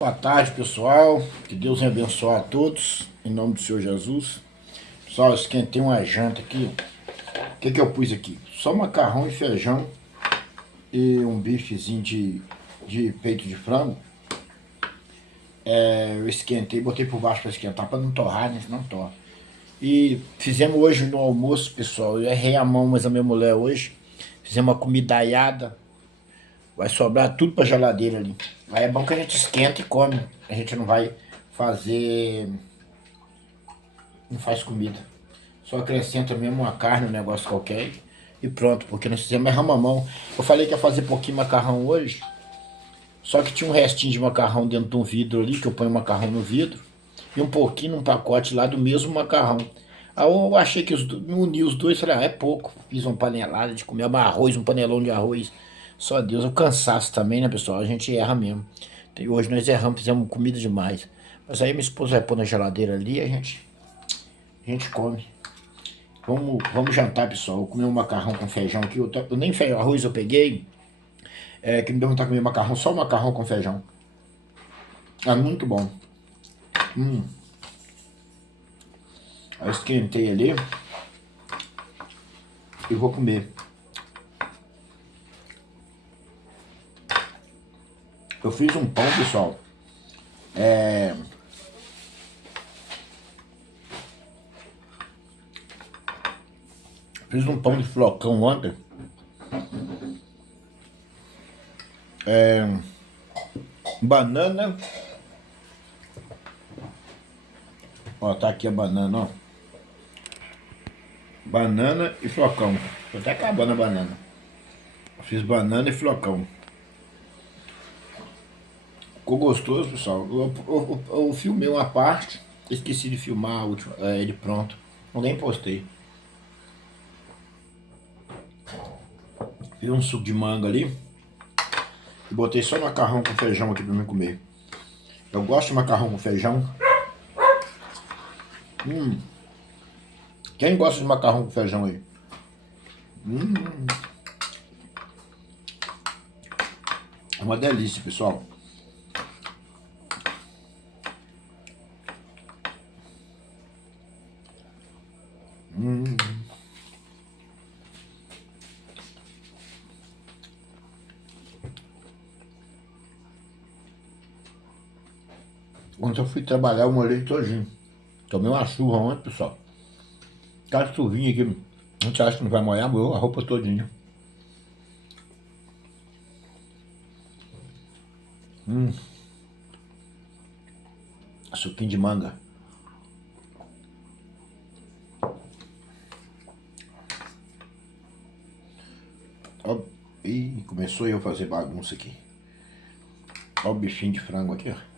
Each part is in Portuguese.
Boa tarde, pessoal. Que Deus abençoe a todos, em nome do Senhor Jesus. Pessoal, eu esquentei uma janta aqui. O que eu pus aqui? Só macarrão e feijão e um bifezinho de peito de frango. Eu esquentei, botei por baixo para esquentar, para não torrar, né? Senão torra. E fizemos hoje no almoço, pessoal. Eu errei a mão, mas a minha mulher hoje. Fizemos uma comidaiada. Vai sobrar tudo pra geladeira ali. Aí é bom que a gente esquenta e come. A gente não vai fazer. Não faz comida. Só acrescenta mesmo uma carne, um negócio qualquer e pronto, porque nós fizemos ramamão. Eu falei que ia fazer pouquinho macarrão hoje, só que tinha um restinho de macarrão dentro de um vidro ali, que eu ponho o macarrão no vidro, e um pouquinho num pacote lá do mesmo macarrão. Aí eu achei que uni os dois, falei, é pouco. Fiz uma panelada de comer arroz, um panelão de arroz. Só Deus, o cansaço também, né, pessoal? A gente erra mesmo. E hoje nós erramos, fizemos comida demais. Mas aí minha esposa vai pôr na geladeira ali e a gente come. Vamos jantar, pessoal. Eu comi um macarrão com feijão aqui. Eu nem feijão, arroz eu peguei. Que me deu vontade de comer macarrão, só macarrão com feijão. É muito bom. Aí esquentei ali e vou comer. Eu fiz um pão, pessoal. Fiz um pão de flocão ontem. Banana. Ó, tá aqui a banana, ó. Banana e flocão. Tô até acabando a banana. Fiz banana e flocão. Ficou gostoso, pessoal. Eu filmei uma parte, esqueci de filmar a última, ele pronto. Eu nem postei. Fiz um suco de manga ali e botei só macarrão com feijão aqui pra mim comer. Eu gosto de macarrão com feijão. Quem gosta de macarrão com feijão aí? É uma delícia, pessoal. Quando eu fui trabalhar, eu molhei todinho. Tomei uma chuva ontem, pessoal. Aquela chuvinha aqui, a gente acha que não vai molhar, molhou a roupa todinha. Suquinho de manga. Ó, ih, começou eu a fazer bagunça aqui. Ó o bichinho de frango aqui, ó.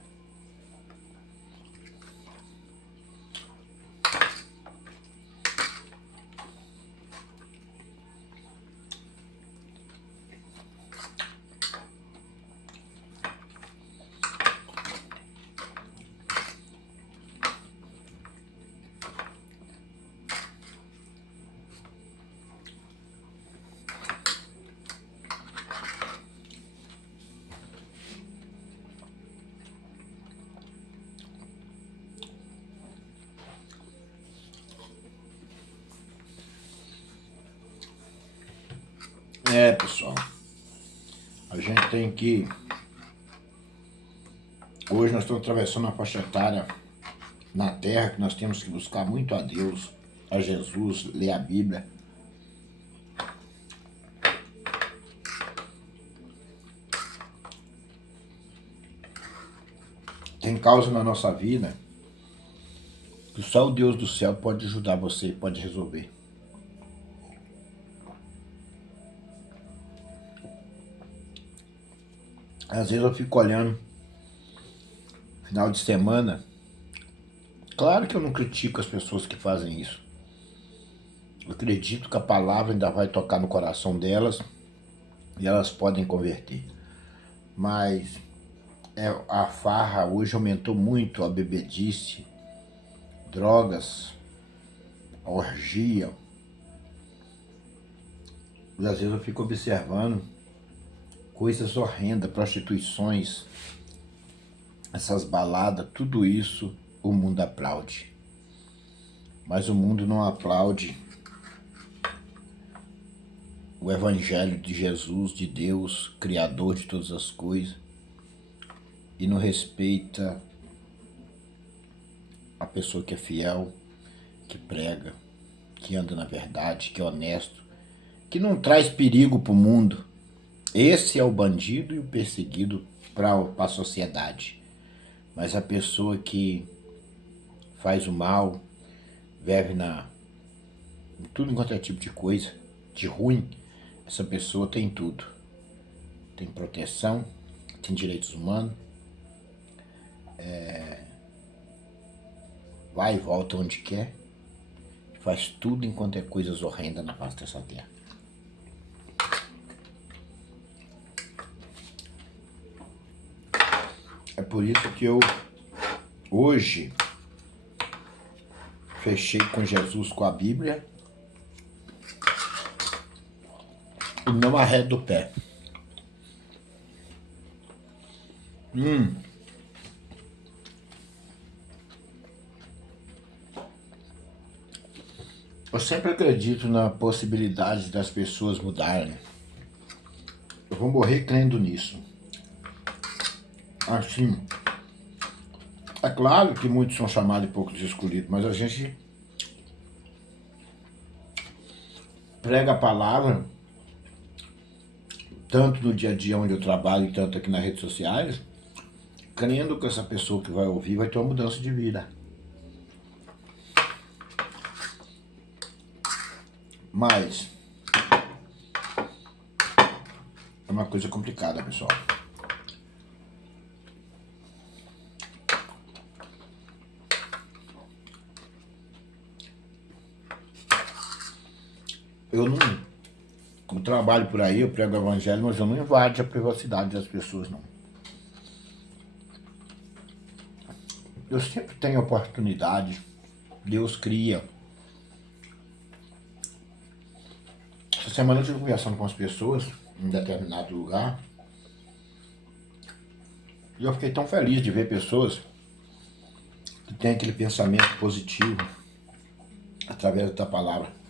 Pessoal, a gente tem que... Hoje nós estamos atravessando a faixa etária na Terra, que nós temos que buscar muito a Deus, a Jesus, ler a Bíblia. Tem causa na nossa vida que só o Deus do céu pode ajudar você, pode resolver. Às vezes eu fico olhando, final de semana, claro que eu não critico as pessoas que fazem isso. Eu acredito que a palavra ainda vai tocar no coração delas e elas podem converter. Mas a farra hoje aumentou muito, a bebedice, drogas, a orgia. E às vezes eu fico observando coisas horrendas, prostituições, essas baladas, tudo isso o mundo aplaude. Mas o mundo não aplaude o Evangelho de Jesus, de Deus, Criador de todas as coisas, e não respeita a pessoa que é fiel, que prega, que anda na verdade, que é honesto, que não traz perigo para o mundo. Esse é o bandido e o perseguido para a sociedade. Mas a pessoa que faz o mal, vive em tudo enquanto é tipo de coisa, de ruim, essa pessoa tem tudo. Tem proteção, tem direitos humanos, vai e volta onde quer, faz tudo enquanto é coisas horrendas na face dessa terra. É por isso que eu hoje fechei com Jesus, com a Bíblia, e não arredo o pé. Eu sempre acredito na possibilidade das pessoas mudarem. Eu vou morrer crendo nisso. Assim, é claro que muitos são chamados e poucos escolhidos, mas a gente prega a palavra, tanto no dia a dia onde eu trabalho, tanto aqui nas redes sociais, crendo que essa pessoa que vai ouvir vai ter uma mudança de vida. Mas é uma coisa complicada, pessoal. Eu trabalho por aí, eu prego o evangelho, mas eu não invado a privacidade das pessoas, não. Eu sempre tenho oportunidade, Deus cria. Essa semana eu estive conversando com as pessoas em determinado lugar e eu fiquei tão feliz de ver pessoas que têm aquele pensamento positivo através da palavra.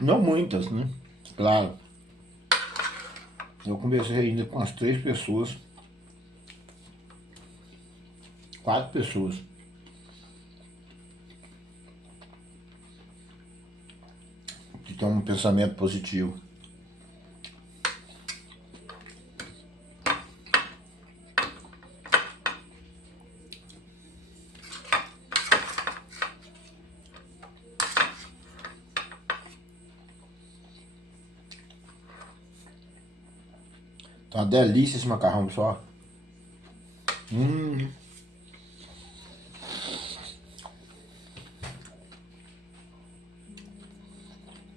Não muitas, né? Claro. Eu conversei ainda com as 3 pessoas, 4 pessoas, que têm um pensamento positivo. Tá uma delícia esse macarrão, pessoal.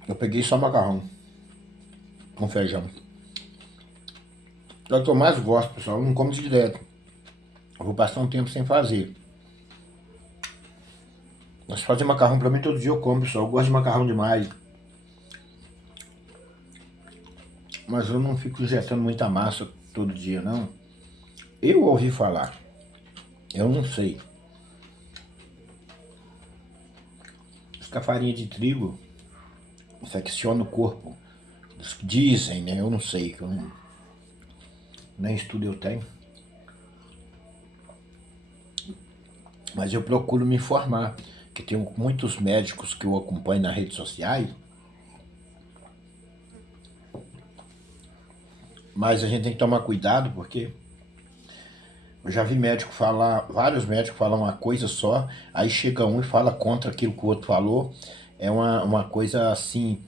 Eu peguei só macarrão com feijão. É o que eu mais gosto, pessoal. Eu não como isso direto. Eu vou passar um tempo sem fazer. Mas fazer macarrão pra mim todo dia eu como, pessoal. Eu gosto de macarrão demais. Mas eu não fico injetando muita massa todo dia, não. Eu ouvi falar. Eu não sei. Diz que a farinha de trigo infecciona o corpo. Dizem, né? Eu não sei. Que eu não, nem estudo eu tenho. Mas eu procuro me informar. Que tem muitos médicos que eu acompanho nas redes sociais. Mas a gente tem que tomar cuidado porque eu já vi médico falar, vários médicos falam uma coisa só, aí chega um e fala contra aquilo que o outro falou. É uma coisa assim,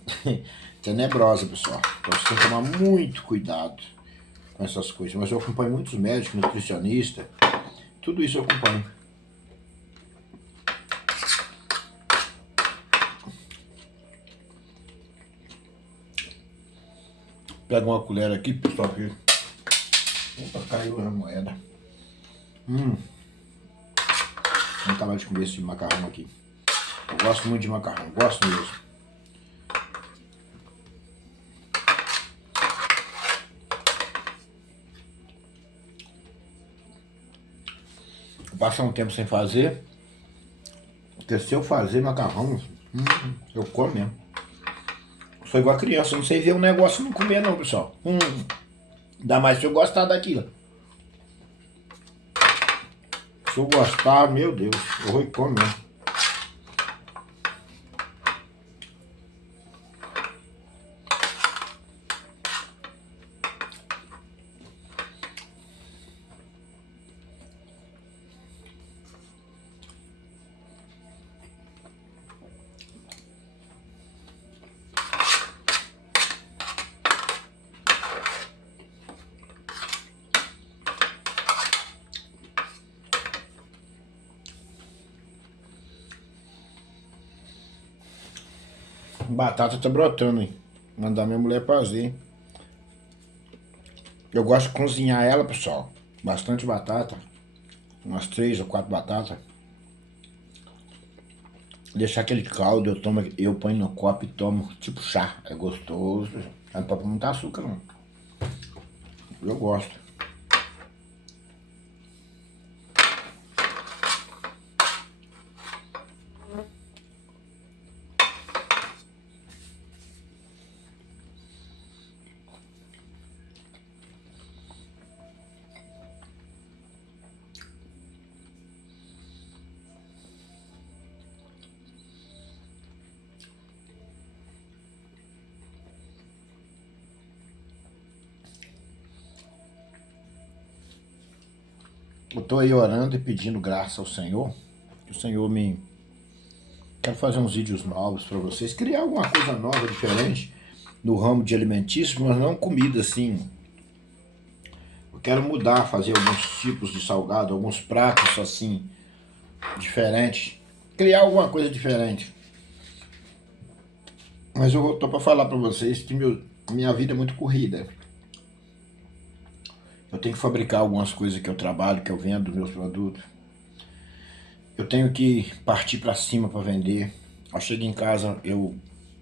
tenebrosa, pessoal. Então você tem que tomar muito cuidado com essas coisas. Mas eu acompanho muitos médicos, nutricionistas, tudo isso eu acompanho. Pega uma colher aqui, pessoal, que... Opa, caiu a moeda. Vamos acabar de comer esse macarrão aqui. Eu gosto muito de macarrão, gosto mesmo. Passar um tempo sem fazer, porque se eu fazer macarrão, eu como mesmo. Sou igual a criança, não sei ver um negócio e não comer não, pessoal. Ainda mais se eu gostar daquilo. Se eu gostar, meu Deus, eu vou e como mesmo. Batata tá brotando, hein? Mandar minha mulher fazer. Eu gosto de cozinhar ela, pessoal. Bastante batata. Umas 3 ou 4 batatas. Deixar aquele caldo, eu ponho no copo e tomo, tipo chá. É gostoso. Não pode pôr muito açúcar, não. Eu gosto. Eu tô aí orando e pedindo graça ao Senhor. Que o Senhor me... Quero fazer uns vídeos novos para vocês. Criar alguma coisa nova, diferente. No ramo de alimentício, mas não comida assim. Eu quero mudar, fazer alguns tipos de salgado, alguns pratos assim, diferentes. Criar alguma coisa diferente. Mas eu tô para falar para vocês que minha vida é muito corrida. Eu tenho que fabricar algumas coisas que eu trabalho, que eu vendo meus produtos. Eu tenho que partir para cima para vender. Eu chego em casa, eu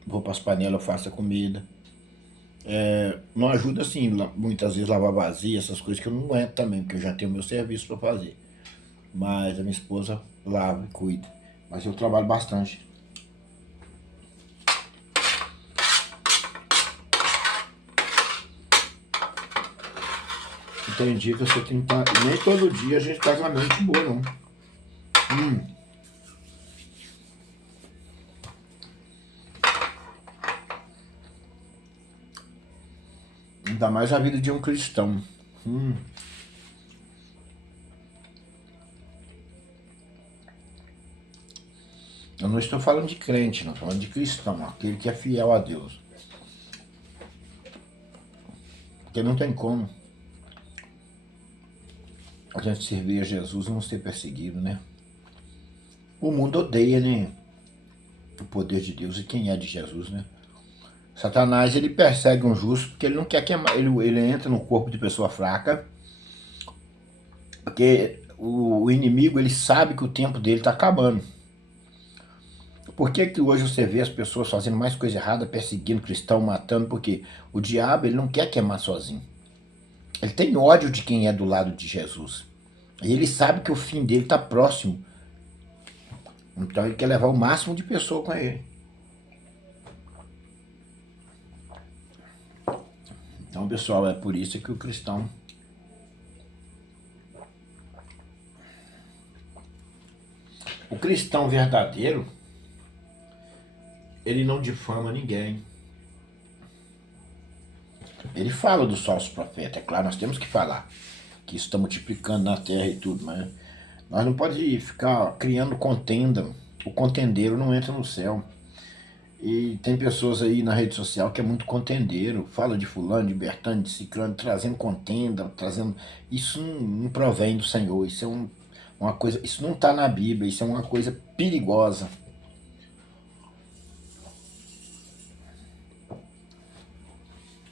vou para as panelas, eu faço a comida. Não ajuda assim, muitas vezes lavar vazia, essas coisas que eu não aguento também, porque eu já tenho meu serviço para fazer. Mas a minha esposa lava e cuida. Mas eu trabalho bastante. Tem dia que você tem que estar... Nem todo dia a gente tá com a mente boa, não. Ainda mais a vida de um cristão. Eu não estou falando de crente, não. Estou falando de cristão. Aquele que é fiel a Deus. Porque não tem como a gente servir a Jesus e não ser perseguido, né? O mundo odeia, né? O poder de Deus e quem é de Jesus, né? Satanás, ele persegue um justo porque ele não quer queimar. Ele entra no corpo de pessoa fraca. Porque o inimigo, ele sabe que o tempo dele está acabando. Por que que hoje você vê as pessoas fazendo mais coisa errada, perseguindo cristão, matando? Porque o diabo, ele não quer queimar sozinho. Ele tem ódio de quem é do lado de Jesus. E ele sabe que o fim dele está próximo. Então ele quer levar o máximo de pessoa com ele. Então, pessoal, é por isso que o cristão... O cristão verdadeiro, ele não difama ninguém. Ele fala dos falsos profetas, é claro, nós temos que falar. Que isso está multiplicando na terra e tudo, mas nós não podemos ficar criando contenda. O contendeiro não entra no céu. E tem pessoas aí na rede social que é muito contendeiro, fala de fulano, de Bertano, de Ciclano, trazendo contenda, trazendo... Isso não provém do Senhor, isso é uma coisa... Isso não está na Bíblia, isso é uma coisa perigosa.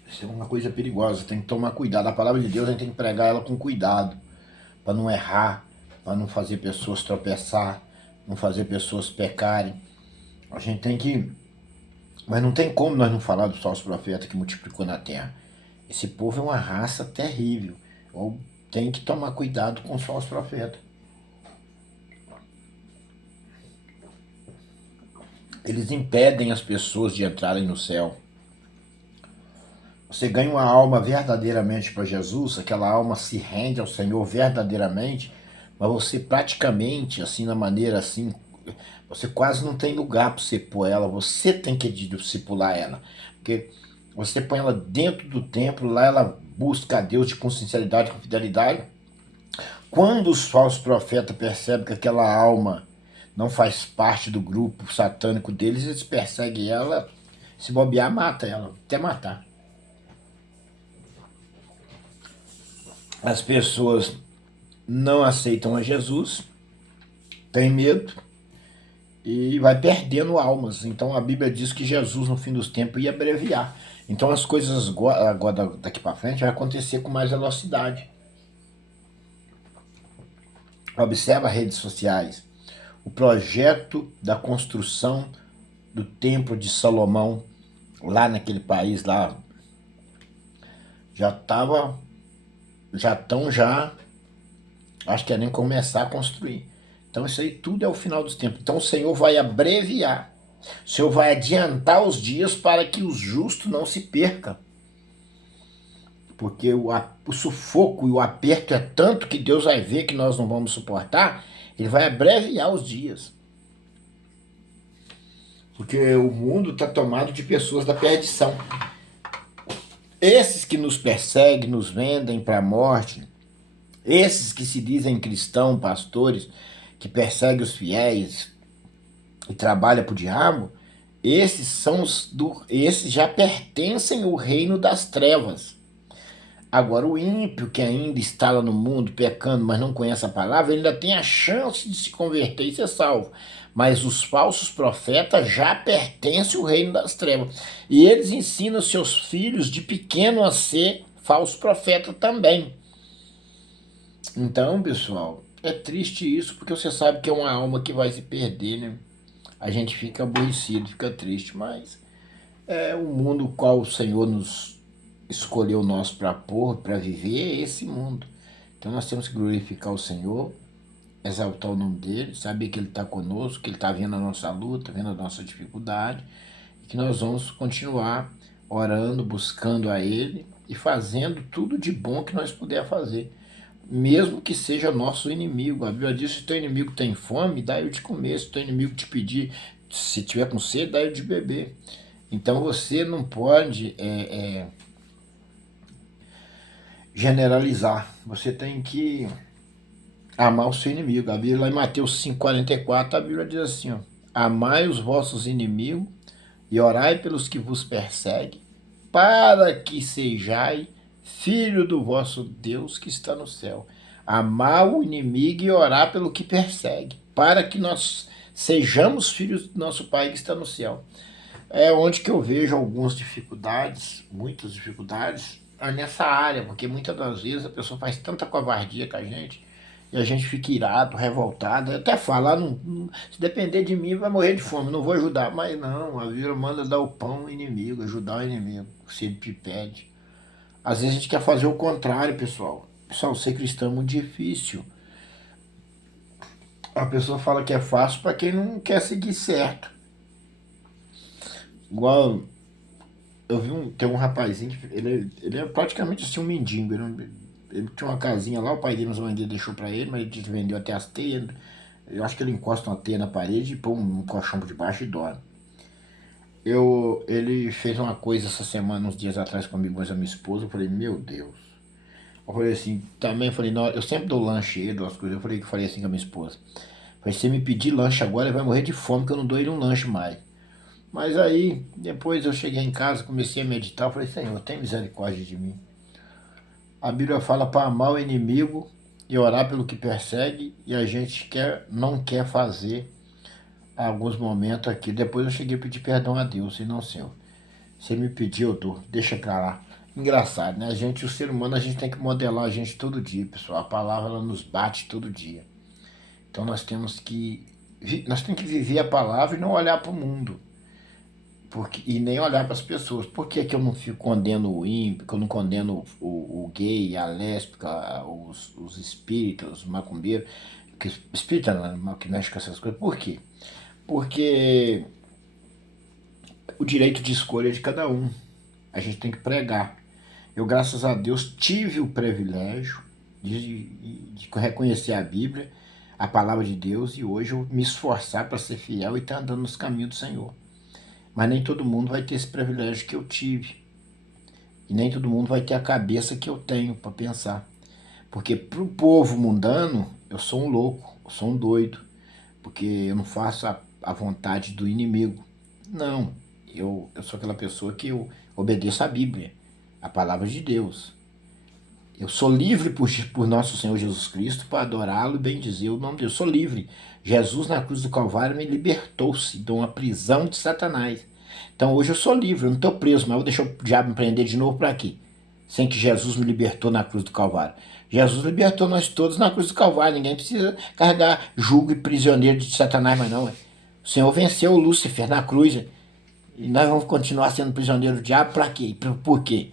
Isso é uma coisa perigosa, tem que tomar cuidado. A palavra de Deus a gente tem que pregar ela com cuidado, para não errar, para não fazer pessoas tropeçar, não fazer pessoas pecarem. A gente tem que... Mas não tem como nós não falar do falso profeta que multiplicou na terra. Esse povo é uma raça terrível. Ou tem que tomar cuidado com os falsos profetas. Eles impedem as pessoas de entrarem no céu. Você ganha uma alma verdadeiramente para Jesus, aquela alma se rende ao Senhor verdadeiramente, mas você praticamente, assim, na maneira assim, você quase não tem lugar para você pôr ela, você tem que discipular ela. Porque você põe ela dentro do templo, lá ela busca a Deus com sinceridade, com fidelidade. Quando os falsos profetas percebem que aquela alma não faz parte do grupo satânico deles, eles perseguem ela, se bobear, mata ela, até matar. As pessoas não aceitam a Jesus, têm medo e vai perdendo almas. Então a Bíblia diz que Jesus no fim dos tempos ia abreviar. Então as coisas agora daqui para frente vai acontecer com mais velocidade. Observa as redes sociais. O projeto da construção do Templo de Salomão lá naquele país lá já acho que é nem começar a construir. Então isso aí tudo é o final dos tempos. Então o Senhor vai abreviar. O Senhor vai adiantar os dias para que os justos não se percam. Porque o sufoco e o aperto é tanto que Deus vai ver que nós não vamos suportar, Ele vai abreviar os dias. Porque o mundo está tomado de pessoas da perdição. Esses que nos perseguem, nos vendem para a morte, esses que se dizem cristãos, pastores, que perseguem os fiéis e trabalham para o diabo, esses já pertencem ao reino das trevas. Agora, o ímpio que ainda está lá no mundo pecando, mas não conhece a palavra, ele ainda tem a chance de se converter e ser salvo. Mas os falsos profetas já pertencem ao reino das trevas. E eles ensinam seus filhos de pequeno a ser falso profeta também. Então, pessoal, é triste isso, porque você sabe que é uma alma que vai se perder, né? A gente fica aborrecido, fica triste, mas é o mundo qual o Senhor nos escolheu nós para pôr, para viver, é esse mundo. Então nós temos que glorificar o Senhor, exaltar o nome dele, saber que ele está conosco, que ele está vendo a nossa luta, vendo a nossa dificuldade, e que nós vamos continuar orando, buscando a ele e fazendo tudo de bom que nós puder fazer. Mesmo que seja nosso inimigo. A Bíblia diz: se teu inimigo tem fome, dá-lhe de comer. Se teu inimigo te pedir, se tiver com sede, dá-lhe de beber. Então você não pode generalizar. Você tem que amar o seu inimigo. A Bíblia, lá em Mateus 5,44, a Bíblia diz assim: ó, amai os vossos inimigos e orai pelos que vos perseguem, para que sejais filho do vosso Deus que está no céu. Amar o inimigo e orar pelo que persegue, para que nós sejamos filhos do nosso Pai que está no céu. É onde que eu vejo algumas dificuldades, muitas dificuldades, nessa área, porque muitas das vezes a pessoa faz tanta covardia com a gente, e a gente fica irado, revoltado, até falar, se depender de mim vai morrer de fome, não vou ajudar, mas não, a Bíblia manda dar o pão ao inimigo, ajudar o inimigo, se ele te pede. Às vezes a gente quer fazer o contrário, pessoal. Pessoal, ser cristão é muito difícil. A pessoa fala que é fácil para quem não quer seguir certo. Igual eu vi tem um rapazinho que ele é praticamente assim um mendigo. Ele tinha uma casinha lá, o pai dele, mas dele deixou pra ele, mas ele vendeu até as teias. Eu acho que ele encosta uma teia na parede e põe um colchão por debaixo e dorme. Ele fez uma coisa essa semana, uns dias atrás comigo, mas a minha esposa, eu falei, meu Deus. Eu falei assim, também falei, não, eu sempre dou lanche a ele, as coisas. Eu falei assim com a minha esposa. Falei, se ele me pedir lanche agora, ele vai morrer de fome, que eu não dou ele um lanche mais. Mas aí, depois eu cheguei em casa, comecei a meditar, falei, Senhor, tem misericórdia de mim. A Bíblia fala para amar o inimigo e orar pelo que persegue, e a gente não quer fazer alguns momentos aqui. Depois eu cheguei a pedir perdão a Deus, e não, Senhor, você me pediu, eu dou, deixa pra lá. Engraçado, né? O ser humano, a gente tem que modelar a gente todo dia, pessoal. A palavra, ela nos bate todo dia. Então nós temos que viver a palavra e não olhar para o mundo. E nem olhar para as pessoas. Por que, que eu não fico condeno o ímpio, que eu não condeno o gay, a lésbica, os espíritas, os macumbeiros? Que espírita não, que mexe com essas coisas. Por quê? Porque o direito de escolha de cada um. A gente tem que pregar. Eu, graças a Deus, tive o privilégio de reconhecer a Bíblia, a palavra de Deus, e hoje eu me esforçar para ser fiel e estar andando nos caminhos do Senhor. Mas nem todo mundo vai ter esse privilégio que eu tive. E nem todo mundo vai ter a cabeça que eu tenho para pensar. Porque para o povo mundano, eu sou um louco, eu sou um doido. Porque eu não faço a vontade do inimigo. Não, eu sou aquela pessoa que eu obedeço à Bíblia, a palavra de Deus. Eu sou livre por nosso Senhor Jesus Cristo para adorá-lo e bendizer o nome de Deus. Eu sou livre. Jesus na cruz do Calvário me libertou-se de uma prisão de Satanás. Então hoje eu sou livre, eu não estou preso, mas eu vou deixar o diabo me prender de novo para quê? Sem que Jesus me libertou na cruz do Calvário. Jesus libertou nós todos na cruz do Calvário. Ninguém precisa carregar jugo e prisioneiro de Satanás mais não. O Senhor venceu o Lúcifer na cruz. E nós vamos continuar sendo prisioneiros do diabo para quê? Por quê?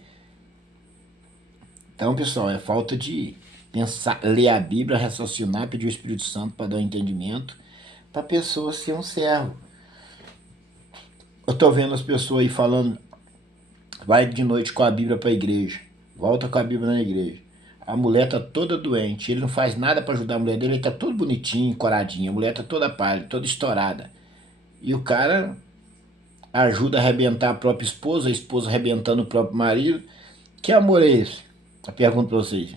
Então, pessoal, é falta de pensar, ler a Bíblia, raciocinar, pedir o Espírito Santo para dar um entendimento, para a pessoa ser um servo. Eu estou vendo as pessoas aí falando, vai de noite com a Bíblia para a igreja, volta com a Bíblia na igreja. A mulher tá toda doente, ele não faz nada para ajudar a mulher dele, ele tá todo bonitinho, coradinho, a mulher tá toda pálida, toda estourada. E o cara ajuda a arrebentar a própria esposa, a esposa arrebentando o próprio marido. Que amor é esse? Eu pergunto para vocês.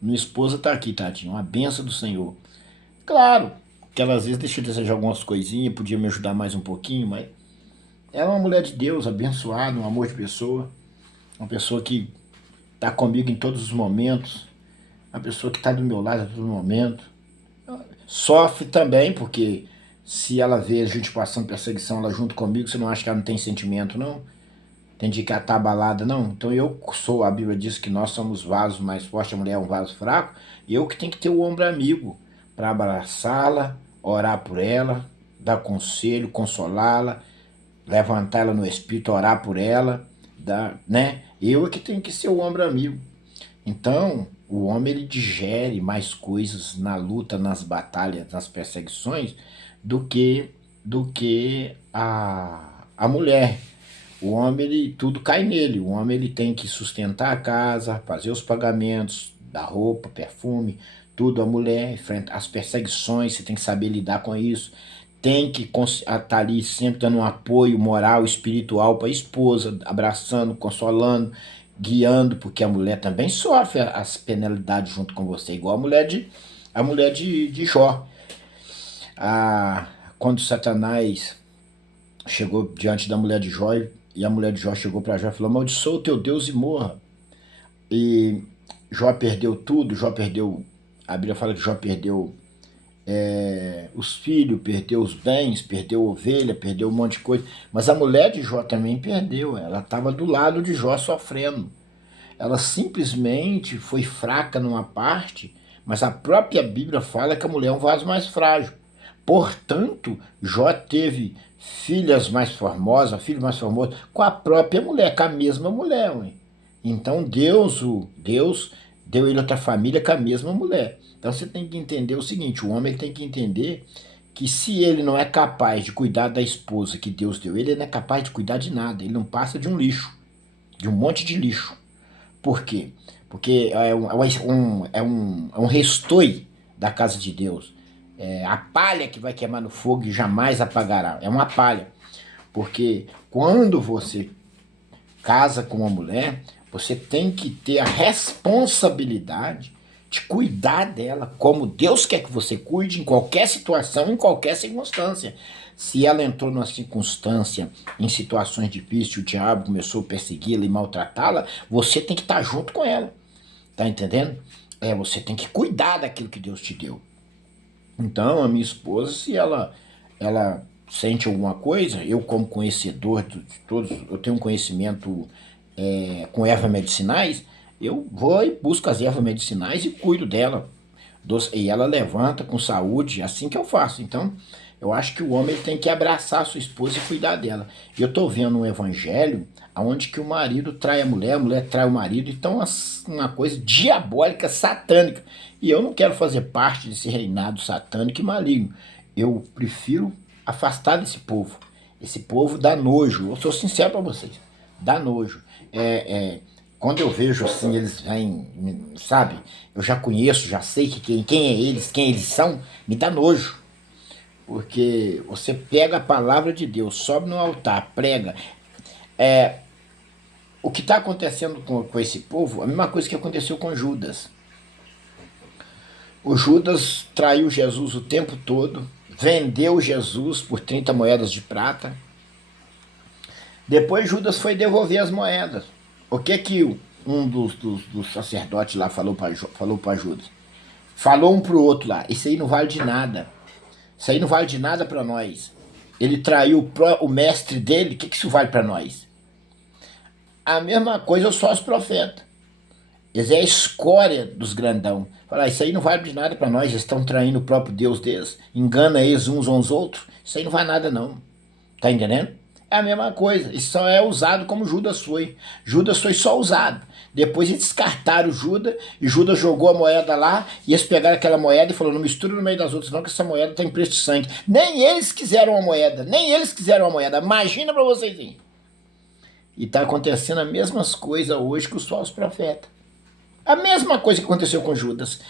Minha esposa tá aqui, Tadinha, uma benção do Senhor. Claro, que ela às vezes deixa eu desejar algumas coisinhas, podia me ajudar mais um pouquinho, mas ela é uma mulher de Deus, abençoada, um amor de pessoa, uma pessoa que tá comigo em todos os momentos, uma pessoa que tá do meu lado a todo momento. Sofre também, porque se ela vê a gente passando perseguição ela junto comigo, você não acha que ela não tem sentimento, não? Tem de que ela tá abalada, não? Então eu sou, a Bíblia diz que nós somos vasos mais fortes, a mulher é um vaso fraco, e eu que tenho que ter o ombro amigo para abraçá-la, orar por ela, dar conselho, consolá-la, levantar ela no espírito, orar por ela, né? Eu é que tenho que ser o ombro amigo. Então, o homem ele digere mais coisas na luta, nas batalhas, nas perseguições, do que a mulher. O homem, ele, tudo cai nele. O homem ele tem que sustentar a casa, fazer os pagamentos da roupa, perfume, tudo. A mulher enfrenta as perseguições, você tem que saber lidar com isso. Tem que estar ali sempre dando um apoio moral, espiritual para a esposa, abraçando, consolando, guiando, porque a mulher também sofre as penalidades junto com você, igual a mulher de Jó. Ah, quando Satanás chegou diante da mulher de Jó e a mulher de Jó chegou para Jó e falou: amaldiçoa o teu Deus e morra. E Jó perdeu tudo, Jó perdeu. A Bíblia fala que Jó perdeu os filhos, perdeu os bens, perdeu ovelha, perdeu um monte de coisa. Mas a mulher de Jó também perdeu. Ela estava do lado de Jó sofrendo. Ela simplesmente foi fraca numa parte, mas a própria Bíblia fala que a mulher é um vaso mais frágil. Portanto, Jó teve filhas mais formosas, filhos mais formosos, com a própria mulher, com a mesma mulher. Ué. Então Deus deu ele outra família com a mesma mulher. Então você tem que entender o seguinte, o homem tem que entender que se ele não é capaz de cuidar da esposa que Deus deu, ele não é capaz de cuidar de nada, ele não passa de um lixo, de um monte de lixo. Por quê? Porque é um restoi da casa de Deus. É a palha que vai queimar no fogo e jamais apagará. É uma palha. Porque quando você casa com uma mulher, você tem que ter a responsabilidade de cuidar dela como Deus quer que você cuide em qualquer situação, em qualquer circunstância. Se ela entrou numa circunstância, em situações difíceis, o diabo começou a persegui-la e maltratá-la, você tem que estar junto com ela. Tá entendendo? Você tem que cuidar daquilo que Deus te deu. Então, a minha esposa, se ela sente alguma coisa, eu como conhecedor de todos, eu tenho um conhecimento com ervas medicinais, eu vou e busco as ervas medicinais e cuido dela. E ela levanta com saúde, assim que eu faço. Então, eu acho que o homem tem que abraçar a sua esposa e cuidar dela. E eu estou vendo um evangelho onde que o marido trai a mulher trai o marido. Então, uma coisa diabólica, satânica. E eu não quero fazer parte desse reinado satânico e maligno. Eu prefiro afastar desse povo. Esse povo dá nojo. Eu sou sincero para vocês. Dá nojo. Quando eu vejo assim, eles vêm, sabe? Eu já conheço, já sei quem é eles, quem eles são, me dá nojo. Porque você pega a palavra de Deus, sobe no altar, prega. O que está acontecendo com esse povo, a mesma coisa que aconteceu com Judas. O Judas traiu Jesus o tempo todo, vendeu Jesus por 30 moedas de prata. Depois Judas foi devolver as moedas. O que um dos sacerdotes lá falou para Judas? Falou um para o outro lá, isso aí não vale de nada. Isso aí não vale de nada para nós. Ele traiu o mestre dele, o que isso vale para nós? A mesma coisa os falsos profetas. Eles é a escória dos grandão. Falar, isso aí não vale de nada para nós, eles estão traindo o próprio Deus deles, engana eles uns aos outros, isso aí não vale nada não. Tá entendendo? É a mesma coisa, isso só é usado como Judas foi. Judas foi só usado. Depois eles descartaram Judas, e Judas jogou a moeda lá, e eles pegaram aquela moeda e falaram, não mistura no meio das outras não, que essa moeda tem preço de sangue. Nem eles quiseram a moeda, nem eles quiseram a moeda. Imagina para vocês aí. E tá acontecendo as mesmas coisas hoje com os falsos profetas. A mesma coisa que aconteceu com Judas.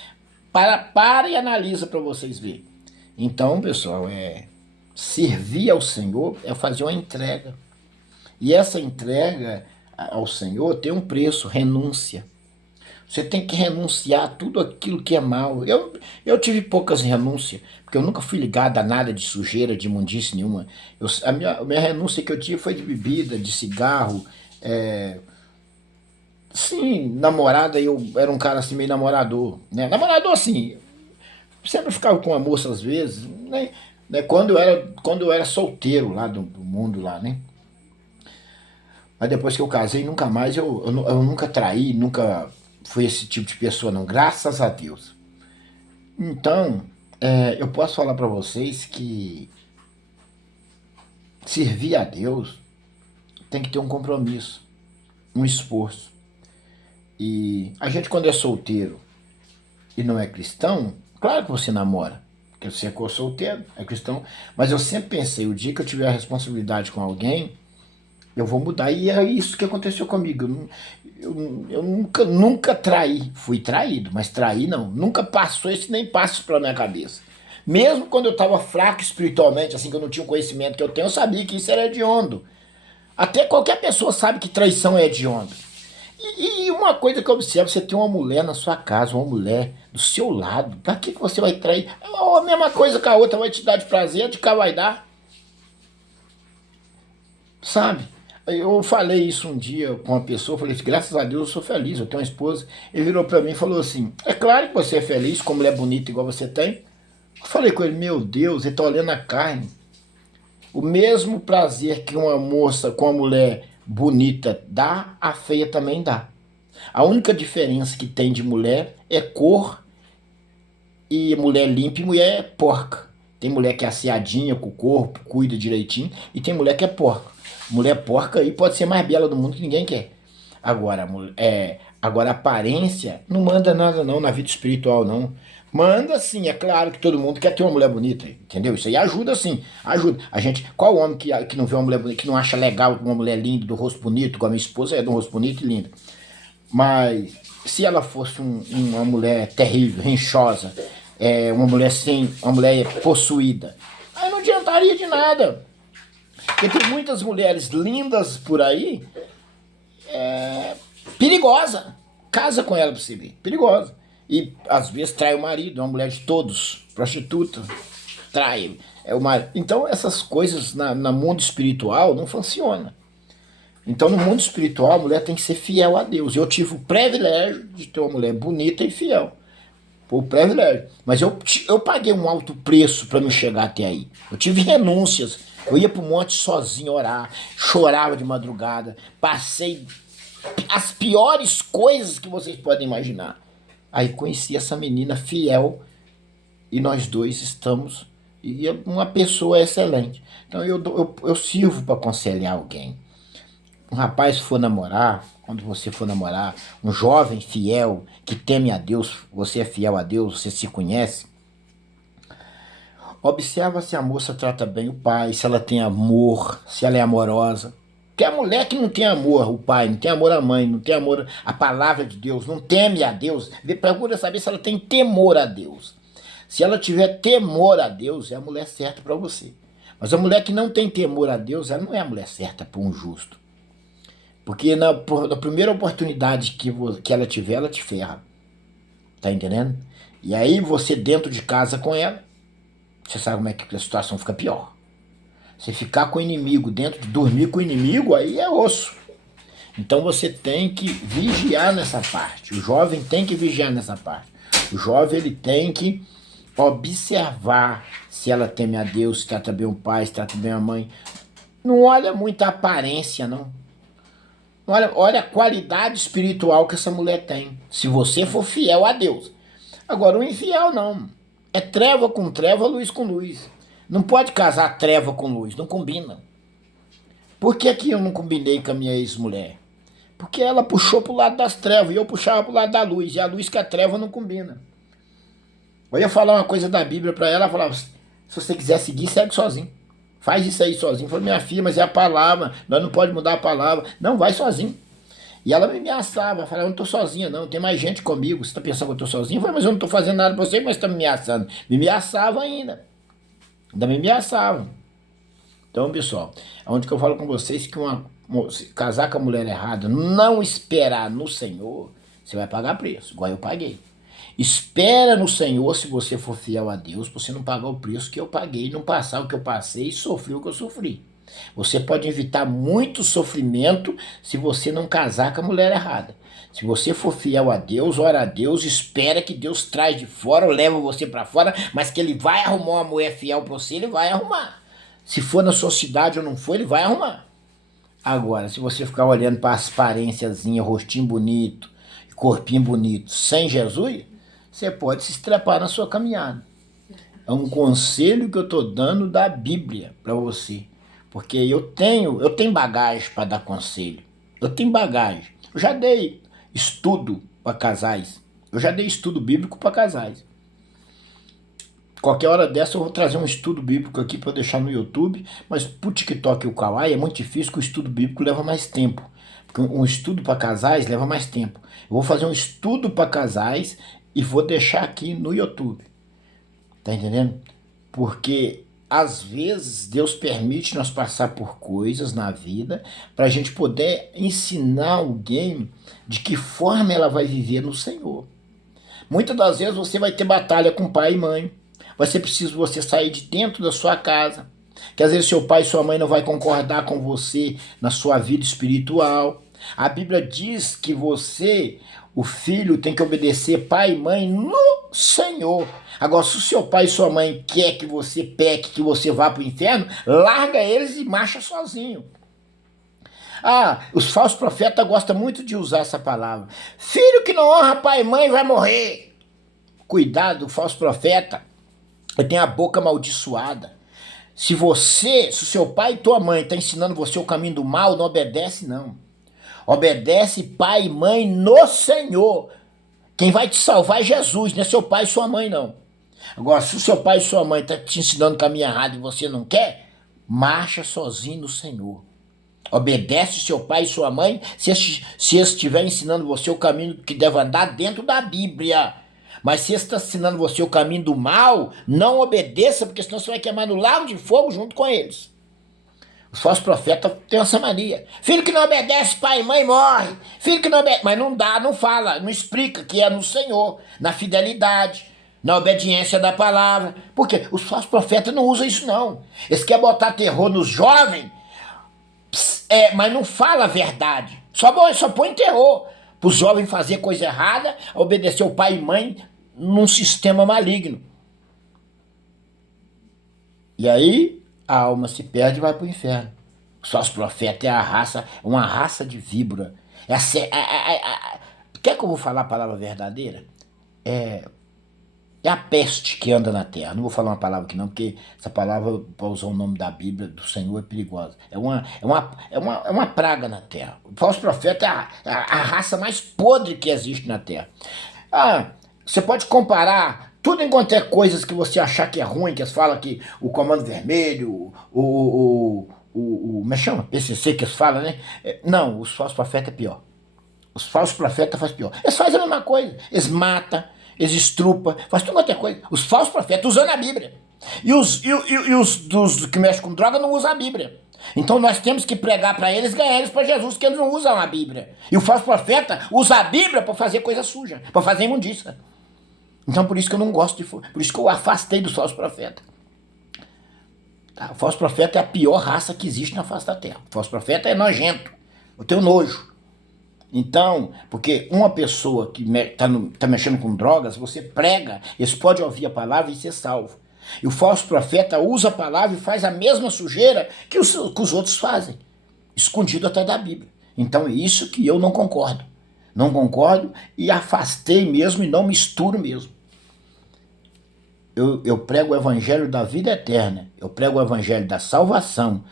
Para e analisa para vocês verem. Então, pessoal, servir ao Senhor é fazer uma entrega. E essa entrega ao Senhor tem um preço, renúncia. Você tem que renunciar a tudo aquilo que é mal. Eu tive poucas renúncias, porque eu nunca fui ligado a nada de sujeira, de imundície nenhuma. A minha renúncia que eu tive foi de bebida, de cigarro. Sim, namorada, eu era um cara assim meio namorador, né? Namorador assim, sempre ficava com a moça às vezes, né? Quando eu era solteiro lá do mundo lá, né? Mas depois que eu casei, nunca mais, eu nunca traí, nunca fui esse tipo de pessoa não, graças a Deus. Então, eu posso falar pra vocês que servir a Deus tem que ter um compromisso, um esforço. E a gente quando é solteiro e não é cristão, claro que você namora, porque você é solteiro, é cristão, mas eu sempre pensei, o dia que eu tiver a responsabilidade com alguém, eu vou mudar. E é isso que aconteceu comigo. Eu nunca traí. Fui traído, mas traí não. Nunca passou isso, nem passa isso pela minha cabeça. Mesmo quando eu estava fraco espiritualmente, assim, que eu não tinha o conhecimento que eu tenho, eu sabia que isso era hediondo. Até qualquer pessoa sabe que traição é hediondo. E uma coisa que eu observo, você tem uma mulher na sua casa, uma mulher do seu lado, pra que você vai trair? É a mesma coisa que a outra vai te dar de prazer, de cá vai dar. Sabe? Eu falei isso um dia com uma pessoa, falei assim, graças a Deus eu sou feliz, eu tenho uma esposa. Ele virou pra mim e falou assim, é claro que você é feliz, com mulher bonita igual você tem. Eu falei com ele, meu Deus, ele tá olhando a carne. O mesmo prazer que uma moça com uma mulher bonita dá, a feia também dá. A única diferença que tem de mulher é cor, e mulher limpa e mulher porca. Tem mulher que é asseadinha com o corpo, cuida direitinho, e tem mulher que é porca. Mulher porca aí pode ser mais bela do mundo que ninguém quer. Agora a aparência não manda nada não na vida espiritual não. Manda sim, é claro que todo mundo quer ter uma mulher bonita, entendeu? Isso aí ajuda sim, ajuda. A gente, qual homem que não vê uma mulher bonita, que não acha legal uma mulher linda, do rosto bonito, igual a minha esposa é do rosto bonito e linda. Mas se ela fosse uma mulher terrível, rinchosa, uma mulher possuída, aí não adiantaria de nada. Porque tem muitas mulheres lindas por aí, perigosa. Casa com ela pra você ver, perigosa. E às vezes trai o marido, é uma mulher de todos, prostituta, trai o marido. Então essas coisas no mundo espiritual não funcionam. Então no mundo espiritual a mulher tem que ser fiel a Deus. Eu tive o privilégio de ter uma mulher bonita e fiel. Foi o privilégio. Mas eu paguei um alto preço para me chegar até aí. Eu tive renúncias. Eu ia pro monte sozinho orar, chorava de madrugada, passei as piores coisas que vocês podem imaginar. Aí conheci essa menina fiel e nós dois estamos, e é uma pessoa excelente. Então eu sirvo para aconselhar alguém. Um rapaz for namorar, quando você for namorar, um jovem fiel, que teme a Deus, você é fiel a Deus, você se conhece, Observa se a moça trata bem o pai, se ela tem amor, se ela é amorosa. Porque a mulher que não tem amor, o pai, não tem amor à mãe, não tem amor à palavra de Deus, não teme a Deus, procura saber se ela tem temor a Deus. Se ela tiver temor a Deus, é a mulher certa para você. Mas a mulher que não tem temor a Deus, ela não é a mulher certa para um justo. Porque na primeira oportunidade que ela tiver, ela te ferra. Tá entendendo? E aí você dentro de casa com ela, você sabe como é que a situação fica pior. Você ficar com o inimigo dentro, de dormir com o inimigo, aí é osso. Então você tem que vigiar nessa parte. O jovem tem que vigiar nessa parte. O jovem ele tem que observar se ela teme a Deus, se trata bem o pai, se trata bem a mãe. Não olha muito a aparência, não. Olha a qualidade espiritual que essa mulher tem. Se você for fiel a Deus. Agora, o infiel não. É treva com treva, luz com luz. Não pode casar treva com luz, não combina. Por que que eu não combinei com a minha ex-mulher? Porque ela puxou pro lado das trevas e eu puxava pro lado da luz. E a luz com a treva não combina. Eu ia falar uma coisa da Bíblia pra ela falava, se você quiser seguir, segue sozinho. Faz isso aí sozinho. Eu falei, minha filha, mas é a palavra, nós não pode mudar a palavra. Não, vai sozinho. E ela me ameaçava, falava, eu não tô sozinha não, tem mais gente comigo, você tá pensando que eu tô sozinho? Eu falei, mas eu não tô fazendo nada pra você, mas tá me ameaçando. Me ameaçava ainda. Ainda me ameaçava. Então, pessoal, onde que eu falo com vocês que casar com a mulher errada, não esperar no Senhor, você vai pagar preço, igual eu paguei. Espera no Senhor se você for fiel a Deus, pra você não pagar o preço que eu paguei, não passar o que eu passei e sofrer o que eu sofri. Você pode evitar muito sofrimento se você não casar com a mulher errada. Se você for fiel a Deus, ora a Deus, espera que Deus traz de fora, leva você para fora, mas que ele vai arrumar uma mulher fiel para você, ele vai arrumar. Se for na sua cidade ou não for, ele vai arrumar. Agora, se você ficar olhando para as aparênciazinhas, rostinho bonito, corpinho bonito, sem Jesus, você pode se estrepar na sua caminhada. É um conselho que eu estou dando da Bíblia para você. Porque eu tenho bagagem para dar conselho. Eu tenho bagagem. Eu já dei estudo para casais. Eu já dei estudo bíblico para casais. Qualquer hora dessa eu vou trazer um estudo bíblico aqui para deixar no YouTube, mas pro TikTok e o Kawaii é muito difícil, que o estudo bíblico leva mais tempo. Porque um estudo para casais leva mais tempo. Eu vou fazer um estudo para casais e vou deixar aqui no YouTube. Tá entendendo? Porque às vezes Deus permite nós passar por coisas na vida para a gente poder ensinar alguém de que forma ela vai viver no Senhor. Muitas das vezes você vai ter batalha com pai e mãe. Vai ser preciso você sair de dentro da sua casa. Que às vezes seu pai e sua mãe não vai concordar com você na sua vida espiritual. A Bíblia diz que você, o filho, tem que obedecer pai e mãe no Senhor. Agora, se o seu pai e sua mãe quer que você peque, que você vá para o inferno, larga eles e marcha sozinho. Ah, os falsos profetas gostam muito de usar essa palavra. Filho que não honra pai e mãe vai morrer. Cuidado, o falso profeta tem a boca amaldiçoada. Se o seu pai e tua mãe estão ensinando você o caminho do mal, não obedece não. Obedece pai e mãe no Senhor. Quem vai te salvar é Jesus, não é seu pai e sua mãe não. Agora, se o seu pai e sua mãe estão te ensinando o caminho errado e você não quer, marcha sozinho no Senhor. Obedece seu pai e sua mãe se eles estiverem ensinando você o caminho que deve andar dentro da Bíblia. Mas se está ensinando você o caminho do mal, não obedeça, porque senão você vai queimar no lago de fogo junto com eles. Os falsos profetas têm essa mania. Filho que não obedece pai e mãe morre. Filho que não obedece... Mas não dá, não fala, não explica que é no Senhor, na fidelidade, na obediência da palavra. Por quê? Os falsos profetas não usam isso não. Eles querem botar terror nos jovens, mas não fala a verdade. Só põe terror. Para os jovens fazer coisa errada, obedecer o pai e mãe num sistema maligno. E aí a alma se perde e vai para o inferno. Os falsos profetas é uma raça de víbora. Quer que eu vou falar a palavra verdadeira? É a peste que anda na terra. Não vou falar uma palavra aqui não, porque essa palavra, para usar o nome da Bíblia, do Senhor, é perigosa. É uma praga na terra. O falso profeta é a raça mais podre que existe na terra. Você pode comparar Tudo enquanto é coisas que você achar que é ruim, que eles falam que o Comando Vermelho, como é que chama? PCC que eles falam, né? Não, os falsos profetas é pior. Os falsos profetas fazem pior. Eles fazem a mesma coisa. Eles matam, eles estrupam, fazem tudo quanto é coisa. Os falsos profetas usando a Bíblia. E os dos que mexem com droga não usam a Bíblia. Então nós temos que pregar para eles, ganhar eles para Jesus, que eles não usam a Bíblia. E o falso profeta usa a Bíblia para fazer coisa suja, para fazer imundícia. Então por isso que eu não gosto por isso que eu afastei dos falsos profetas. Tá? O falso profeta é a pior raça que existe na face da terra. O falso profeta é nojento. Eu tenho nojo. Então, porque uma pessoa que tá mexendo com drogas, você prega, eles podem ouvir a palavra e ser salvo. E o falso profeta usa a palavra e faz a mesma sujeira que os outros fazem, escondido até da Bíblia. Então é isso que eu não concordo. Não concordo e afastei mesmo e não misturo mesmo. Eu prego o evangelho da vida eterna, eu prego o evangelho da salvação,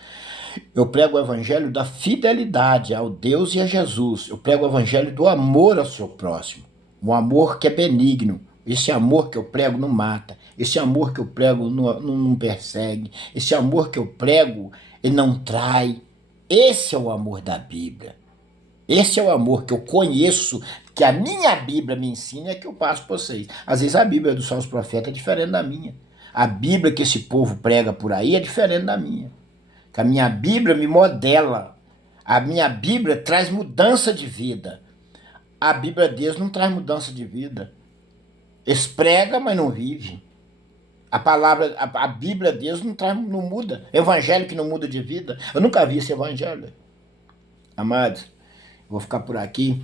eu prego o evangelho da fidelidade ao Deus e a Jesus, eu prego o evangelho do amor ao seu próximo, um amor que é benigno. Esse amor que eu prego não mata, esse amor que eu prego não persegue, esse amor que eu prego ele não trai. Esse é o amor da Bíblia. Esse é o amor que eu conheço, que a minha Bíblia me ensina, é que eu passo para vocês. Às vezes a Bíblia dos falsos profetas é diferente da minha. A Bíblia que esse povo prega por aí é diferente da minha. Que a minha Bíblia me modela. A minha Bíblia traz mudança de vida. A Bíblia deles não traz mudança de vida. Eles pregam, mas não vivem. A Bíblia deles não muda. Evangelho que não muda de vida. Eu nunca vi esse evangelho. Amados, vou ficar por aqui.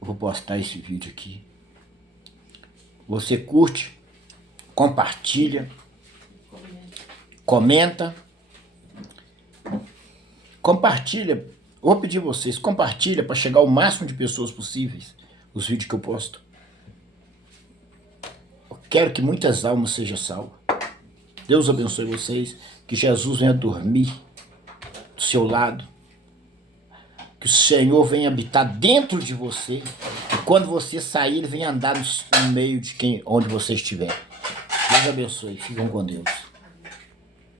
Vou postar esse vídeo aqui. Você curte, compartilha, comenta. Compartilha. Vou pedir vocês, compartilha para chegar ao máximo de pessoas possíveis os vídeos que eu posto. Eu quero que muitas almas sejam salvas. Deus abençoe vocês. Que Jesus venha dormir do seu lado. Que o Senhor venha habitar dentro de você. E quando você sair, ele venha andar no meio de onde você estiver. Deus abençoe. Fiquem com Deus.